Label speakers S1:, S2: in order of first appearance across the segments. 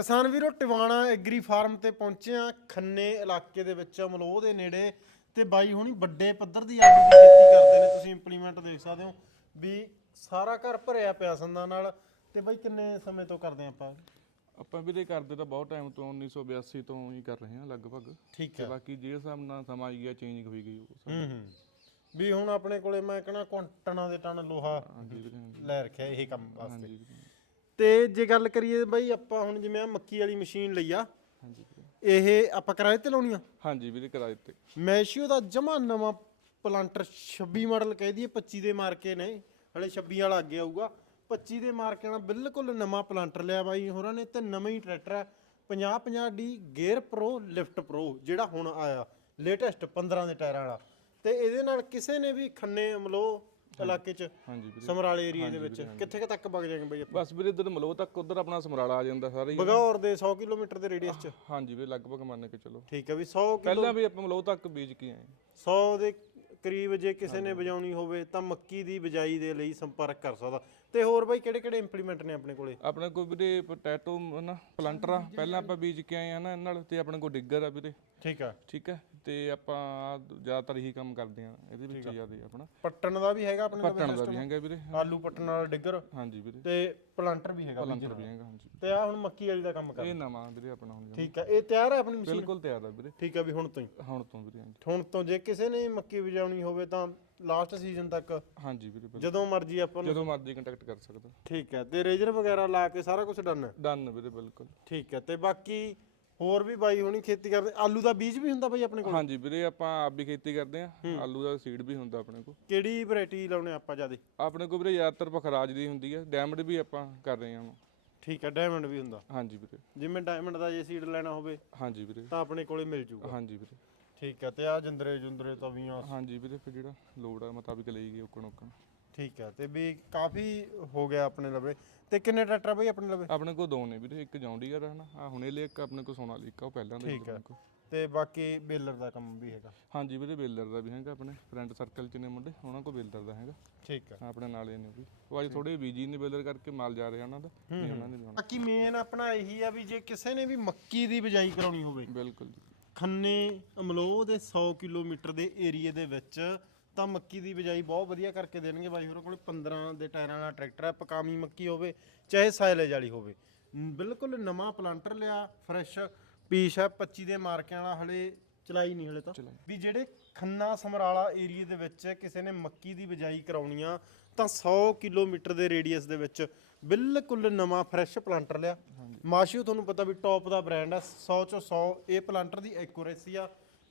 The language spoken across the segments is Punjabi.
S1: ਕਿਸਾਨ ਵੀਰੋ ਟਿਵਾਣਾ ਐਗਰੀ ਫਾਰਮ ਤੇ ਪਹੁੰਚੇ ਆ ਖੰਨੇ ਇਲਾਕੇ ਦੇ ਵਿੱਚ ਮਲੋਹ ਦੇ ਨੇੜੇ ਤੇ ਬਾਈ ਹੁਣੀ ਵੱਡੇ ਪੱਧਰ ਦੀ ਆਲੂ ਦੀ ਖੇਤੀ ਕਰਦੇ ਨੇ। ਤੁਸੀਂ ਇੰਪਲੀਮੈਂਟ ਦੇਖ ਸਕਦੇ ਹੋ ਵੀ ਸਾਰਾ ਘਰ ਭਰਿਆ ਪਿਆ ਸੰਦਾਂ ਨਾਲ। ਤੇ ਬਾਈ ਕਿੰਨੇ ਸਮੇਂ ਤੋਂ ਕਰਦੇ ਆਪਾਂ?
S2: ਆਪਾਂ ਵੀਰੇ ਕਰਦੇ ਤਾਂ ਬਹੁਤ ਟਾਈਮ ਤੋਂ 1982 ਤੋਂ ਹੀ ਕਰ ਰਹੇ ਹਾਂ ਲਗਭਗ।
S1: ਠੀਕ
S2: ਤੇ
S1: ਹੈ।
S2: ਬਾਕੀ ਜਿਹੜੇ ਹਿਸਾਬ ਨਾਲ ਸਮਾਂ ਆਈ ਗਿਆ ਚੇਂਜ ਹੋਈ ਗਈ ਉਹ ਸਭ।
S1: ਹੂੰ ਹੂੰ। ਵੀ ਹੁਣ ਆਪਣੇ ਕੋਲੇ ਮੈਂ ਕਹਣਾ ਕੁਆਂਟਣਾ ਦੇ ਟਨ ਲੋਹਾ
S2: ਹਾਂਜੀ ਵੀਰੇ ਹਾਂਜੀ।
S1: ਲੈ ਰੱਖਿਆ ਇਹ ਕੰਮ ਵਾਸਤੇ।
S2: ਹਾਂਜੀ ਵੀਰੇ,
S1: ਤੇ ਜੇ ਗੱਲ ਕਰੀਏ ਬਾਈ ਆਪਾਂ ਹੁਣ ਜਿਵੇਂ ਆ ਮੱਕੀ ਵਾਲੀ ਮਸ਼ੀਨ ਲਈ ਆ
S2: ਹਾਂਜੀ ਵੀਰੇ।
S1: ਇਹ ਆਪਾਂ ਕਿਰਾਏ ਤੇ ਲਾਉਣੀ ਆ?
S2: ਹਾਂਜੀ ਵੀਰੇ ਕਰਾ ਦਿੱਤੇ
S1: ਮੈਸ਼ੀਓ ਦਾ ਜਮਾ ਨਵਾਂ ਪਲਾਂਟਰ 26 ਮਾਡਲ ਕਹਿ ਦਈਏ 25 ਦੇ ਮਾਰਕੇ ਨੇ ਹਲੇ 26 ਵਾਲਾ ਅੱਗੇ ਆਊਗਾ। 25 ਦੇ ਮਾਰਕੇ ਨਾਲ ਬਿਲਕੁਲ ਨਵਾਂ ਪਲਾਂਟਰ ਲਿਆ ਬਾਈ ਹੋਰਾਂ ਨੇ ਤੇ ਨਵਾਂ ਹੀ ਟਰੈਕਟਰ ਹੈ 50 50 D gear pro lift pro ਜਿਹੜਾ ਹੁਣ ਆਇਆ ਲੇਟੈਸਟ 15 ਦੇ ਟਾਇਰਾਂ ਵਾਲਾ। ਤੇ ਇਹਦੇ ਨਾਲ ਕਿਸੇ ਨੇ ਵੀ ਖੰਨੇ ਅਮਲੋ ਇਲਾਕੇ 'ਚ
S2: ਹਾਂਜੀ ਵੀਰੇ।
S1: ਸਮਰਾਲੇ ਏਰੀਆ ਦੇ ਵਿੱਚ। ਕਿੱਥੇ ਕੁ ਤੱਕ ਵਗ ਜਾਏਗੇ ਬਾਈ ਆਪਾਂ?
S2: ਬਸ ਵੀਰੇ ਇੱਧਰ ਮਲੋ ਤੱਕ ਉਧਰ ਆਪਣਾ ਸਮਰਾਲਾ ਆ ਜਾਂਦਾ ਸਾਰਾ ਹੀ।
S1: ਬਗੌਰ ਦੇ 100 ਕਿਲੋਮੀਟਰ ਦੇ ਰੇਡੀਅਸ 'ਚ।
S2: ਹਾਂਜੀ ਵੀਰੇ ਲਗਭਗ ਮੰਨ ਕੇ ਚਲੋ।
S1: ਠੀਕ ਹੈ ਵੀ 100 ਕਿਲੋ
S2: ਪਹਿਲਾਂ ਵੀ ਆਪਾਂ ਮਲੋ ਤੱਕ ਬੀਜ ਕੇ ਆਏ।
S1: 100 ਦੇ ਕਰੀਬ ਜੇ ਕਿਸੇ ਨੇ ਵਜਾਉਣੀ ਹੋਵੇ ਤਾਂ ਮੱਕੀ ਦੀ ਬਿਜਾਈ ਦੇ ਲਈ ਸੰਪਰਕ ਕਰ ਸਕਦਾ। ਤੇ ਹੋਰ ਬਾਈ ਕਿਹੜੇ ਕਿਹੜੇ ਇੰਪਲੀਮੈਂਟ ਨੇ ਆਪਣੇ ਕੋਲੇ?
S2: ਆਪਣੇ ਕੋਲ ਵੀਰੇ ਪੋਟੈਟੋ ਨਾ ਪਲਾਂਟਰ ਆ। ਪਹਿਲਾਂ ਆਪਾਂ ਬੀਜ ਕੇ ਆਏ ਆ ਨਾ ਇਹਨਾਂ ਨਾਲ ਤੇ ਆਪਣੇ ਕੋਲ ਡਿੱਗਰ ਆ ਵੀਰੇ।
S1: ਠੀਕ ਆ।
S2: ਠੀਕ ਹੈ। ਤੇ ਆਪਾਂ ਜ਼ਿਆਦਾਤਰ ਇਹੀ ਕੰਮ ਕਰਦੇ ਆ ਇਹਦੇ ਵਿੱਚ ਜ਼ਿਆਦਾ ਆਪਣਾ।
S1: ਪੱਟਣ ਦਾ ਵੀ ਹੈਗਾ ਆਪਣੇ
S2: ਪੱਟਣ ਦਾ ਵੀ ਹੈਗਾ ਵੀਰੇ।
S1: ਆਲੂ ਪੱਟਣ ਵਾਲਾ ਡਿੱਗਰ।
S2: ਹਾਂਜੀ ਵੀਰੇ।
S1: ਤੇ ਪਲਾਂਟਰ ਵੀ ਹੈਗਾ
S2: ਪਲਾਂਟਰ ਵੀ ਹੈਗਾ ਹਾਂਜੀ।
S1: ਤੇ ਆ ਹੁਣ ਮੱਕੀ ਵਾਲੀ ਦਾ ਕੰਮ ਕਰ
S2: ਇਹ ਨਵਾਂ ਵੀਰੇ ਆਪਣਾ ਹੁਣ
S1: ਠੀਕ ਆ ਇਹ ਤਿਆਰ ਹੈ ਆਪਣੀ ਮਸ਼ੀਨ?
S2: ਬਿਲਕੁਲ ਤਿਆਰ ਆ ਵੀਰੇ।
S1: ਠੀਕ ਆ ਵੀ ਹੁਣ ਤੋਂ ਹੀ?
S2: ਹੁਣ ਤੋਂ ਵੀਰੇ ਹਾਂਜੀ।
S1: ਹੁਣ ਤੋਂ ਜੇ ਕਿਸੇ ਨੇ ਮੱਕੀ ਵਜਾਉਣੀ ਹੋਵੇ ਤਾਂ ਲਾਸਟ ਸੀਜ਼ਨ ਤੱਕ
S2: ਹਾਂਜੀ ਵੀਰੇ।
S1: ਜਦੋਂ ਮਰਜ਼ੀ ਆਪਾਂ ਨੂੰ
S2: ਜਦੋਂ ਮਰਜ਼ੀ ਕੰਟੈਕਟ ਕਰ ਸਕਦਾ।
S1: ਠੀਕ ਹੈ ਤੇ ਰੇਜਰ ਵਗੈਰਾ ਲਾ ਕੇ ਸਾਰਾ ਕੁਝ ਡਨ ਹੈ
S2: ਡਨ ਵੀਰੇ ਬਿਲਕੁਲ।
S1: ਠੀਕ ਹੈ ਤੇ ਬਾਕੀ ਹੋਰ ਵੀ ਬਾਈ ਹੁਣੀ ਖੇਤੀ ਕਰਦੇ ਆਲੂ ਦਾ ਬੀਜ ਵੀ ਹੁੰਦਾ ਬਾਈ ਆਪਣੇ ਕੋਲ?
S2: ਹਾਂਜੀ ਵੀਰੇ ਆਪਾਂ ਆਪ ਵੀ ਖੇਤੀ ਕਰਦੇ ਆ ਆਲੂ ਦਾ ਸੀਡ ਵੀ ਹੁੰਦਾ ਆਪਣੇ ਕੋਲ।
S1: ਕਿਹੜੀ ਵੈਰਾਈਟੀ ਲਾਉਣੇ ਆਪਾਂ ਜਿਆਦੇ?
S2: ਆਪਣੇ ਕੋਲ ਵੀਰੇ ਜ਼ਿਆਦਾਤਰ ਪਖਰਾਜ ਦੀ ਹੁੰਦੀ ਹੈ। ਡੈਮਡ ਵੀ ਆਪਾਂ ਕਰ ਰਹੇ ਹੁਣ।
S1: ਠੀਕ ਹੈ ਡਾਇਮੰਡ ਵੀ ਹੁੰਦਾ।
S2: ਹਾਂਜੀ ਵੀਰੇ।
S1: ਜਿਵੇਂ ਡਾਇਮੰਡ ਦਾ ਜੇ ਸੀਡ ਲੈਣਾ ਹੋਵੇ
S2: ਹਾਂਜੀ ਵੀਰੇ।
S1: ਤਾਂ ਆਪਣੇ ਕੋਲੇ ਮਿਲ ਜੂਗਾ।
S2: ਹਾਂਜੀ ਵੀਰੇ।
S1: ਠੀਕ ਹੈ ਤੇ ਆ ਜੰਦਰੇ ਜੁੰਦਰੇ ਤਵੀਆਂ
S2: ਹਾਂਜੀ ਵੀਰੇ ਫਿਰ ਜਿਹੜਾ ਲੋੜ ਆ ਮੁਤਾਬਿਕ ਲਈ ਗਈ ਓਕਣ ਓਕਣ
S1: ਠੀਕ ਹੈ ਤੇ ਵੀ ਕਾਫੀ ਹੋ ਗਿਆ ਆਪਣੇ ਲਵੇ। ਤੇ ਕਿੰਨੇ ਟਰੈਕਟਰ ਬਈ ਆਪਣੇ ਲਵੇ?
S2: ਆਪਣੇ ਕੋਲ ਦੋ ਨੇ ਵੀਰੇ ਇੱਕ ਜੌਂਡੀਗਰ ਹੈ ਨਾ ਆ ਹੁਣੇ ਲਈ ਇੱਕ ਆਪਣੇ ਕੋਲ ਸੋਨਾ ਲਿਕਾ ਉਹ ਪਹਿਲਾਂ ਦਾ ਹੀ
S1: ਠੀਕ ਹੈ। ਤੇ ਬਾਕੀ ਬੇਲਰ ਦਾ ਕੰਮ ਵੀ ਹੈਗਾ।
S2: ਹਾਂਜੀ ਵੀਰੇ ਬੇਲਰ ਦਾ ਵੀ ਹੈਗਾ ਆਪਣੇ ਫਰੈਂਡ ਸਰਕਲ ਚ ਨੇ ਮੁੰਡੇ ਉਹਨਾਂ ਕੋਲ ਬੇਲਰ ਦਾ ਹੈਗਾ।
S1: ਠੀਕ ਹੈ
S2: ਆਪਣੇ ਨਾਲੇ ਨੇ ਉਹ ਵੀ। ਉਹ ਅੱਜ ਥੋੜੇ ਬੀਜੀ ਨੇ ਬੇਲਰ ਕਰਕੇ ਮਾਲ ਜਾ ਰਿਹਾ ਉਹਨਾਂ ਦਾ ਨਹੀਂ ਉਹਨਾਂ ਨੇ ਵੀ ਆਉਣਾ।
S1: ਬਾਕੀ ਮੇਨ ਆਪਣਾ ਇਹੀ ਆ ਵੀ ਜੇ ਕਿਸੇ ਨੇ ਵੀ ਮੱਕੀ ਦੀ ਬਿਜਾਈ ਕਰਾਉਣੀ ਹੋਵੇ
S2: ਬਿਲਕੁਲ ਜੀ।
S1: ਖੰਨੇ ਅਮਲੋਹ ਦੇ 100 ਕਿਲੋਮੀਟਰ ਦੇ ਏਰੀਏ ਦੇ ਵਿੱਚ ਤਾਂ ਮੱਕੀ ਦੀ ਬਿਜਾਈ ਬਹੁਤ ਵਧੀਆ ਕਰਕੇ ਦੇਣਗੇ ਬਾਈ ਹੋਰਾਂ ਕੋਲ। 15 ਦੇ ਟਾਇਰਾਂ ਵਾਲਾ ਟਰੈਕਟਰ ਹੈ ਪਕਾਮੀ ਮੱਕੀ ਹੋਵੇ ਚਾਹੇ ਸਾਇਲੇਜ ਵਾਲੀ ਹੋਵੇ। ਬਿਲਕੁਲ ਨਵਾਂ ਪਲਾਂਟਰ ਲਿਆ ਫਰੈਸ਼ ਪੀਸ ਹੈ 25 ਦੇ ਮਾਰਕਿਆਂ ਵਾਲਾ ਹਲੇ ਚਲਾਈ ਨਹੀਂ ਹਲੇ ਤਾਂ। ਵੀ ਜਿਹੜੇ ਖੰਨਾ ਸਮਰਾਲਾ ਏਰੀਏ ਦੇ ਵਿੱਚ ਕਿਸੇ ਨੇ ਮੱਕੀ ਦੀ ਬਿਜਾਈ ਕਰਾਉਣੀ ਆ ਤਾਂ 100 ਕਿਲੋਮੀਟਰ ਦੇ ਰੇਡੀਅਸ ਦੇ ਵਿੱਚ ਬਿਲਕੁਲ ਨਵਾਂ ਫਰੈਸ਼ ਪਲਾਂਟਰ ਲਿਆ। ਮਾਸ਼ੀਓ ਤੁਹਾਨੂੰ ਪਤਾ ਵੀ ਟੌਪ ਦਾ ਬ੍ਰਾਂਡ ਆ 100 ਚੋਂ 100 ਇਹ ਪਲਾਂਟਰ ਦੀ ਐਕੂਰੇਸੀ ਆ।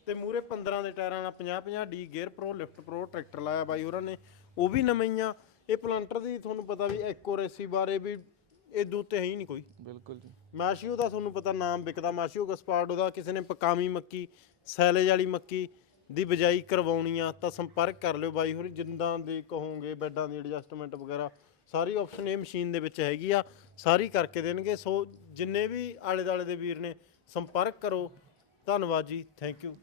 S1: ਤੇ ਮੂਰੇ 15 ਦੇ ਟਾਇਰਾਂ ਨਾਲ 50 50 D gear pro lift pro tractor ਲਾਇਆ ਬਾਈ ਹੋਰਾਂ ਨੇ। ਉਹ ਵੀ ਨਵੇਂ ਹੀ ਆ ਇਹ ਪਲਾਂਟਰ ਦੀ ਤੁਹਾਨੂੰ ਪਤਾ ਵੀ ਐਕੂਰੇਸੀ ਬਾਰੇ ਵੀ ਇਹ ਉੱਤੇ ਹੈ ਹੀ ਨਹੀਂ ਕੋਈ।
S2: ਬਿਲਕੁਲ ਜੀ।
S1: ਮਾਸ਼ੀਓ ਦਾ ਤੁਹਾਨੂੰ ਪਤਾ ਨਾਮ ਵਿਕਦਾ। ਮਾਸ਼ੀਓ ਗਸਪਾਰਡੋ ਦਾ ਕਿਸੇ ਨੇ ਪਕਾਮੀ ਮੱਕੀ ਸੈਲੇਜ ਵਾਲੀ ਮੱਕੀ ਦੀ ਬਿਜਾਈ ਕਰਵਾਉਣੀ ਆ ਤਾਂ ਸੰਪਰਕ ਕਰ ਲਿਓ ਬਾਈ ਹੋਰੀ ਜਿੰਦਾਂ ਦੇ ਕਹੋਗੇ ਬੈੱਡਾਂ ਦੀ ਐਡਜਸਟਮੈਂਟ ਵਗੈਰਾ ਸਾਰੀ ਆਪਸ਼ਨ ਇਹ ਮਸ਼ੀਨ ਦੇ ਵਿੱਚ ਹੈਗੀ ਆ ਸਾਰੀ ਕਰਕੇ ਦੇਣਗੇ। ਸੋ ਜਿੰਨੇ ਵੀ ਆਲੇ ਦਾਲੇ ਦੇ ਵੀਰ ਨੇ ਸੰਪਰਕ ਕਰੋ। ਧੰਨਵਾਦ ਜੀ। Thank you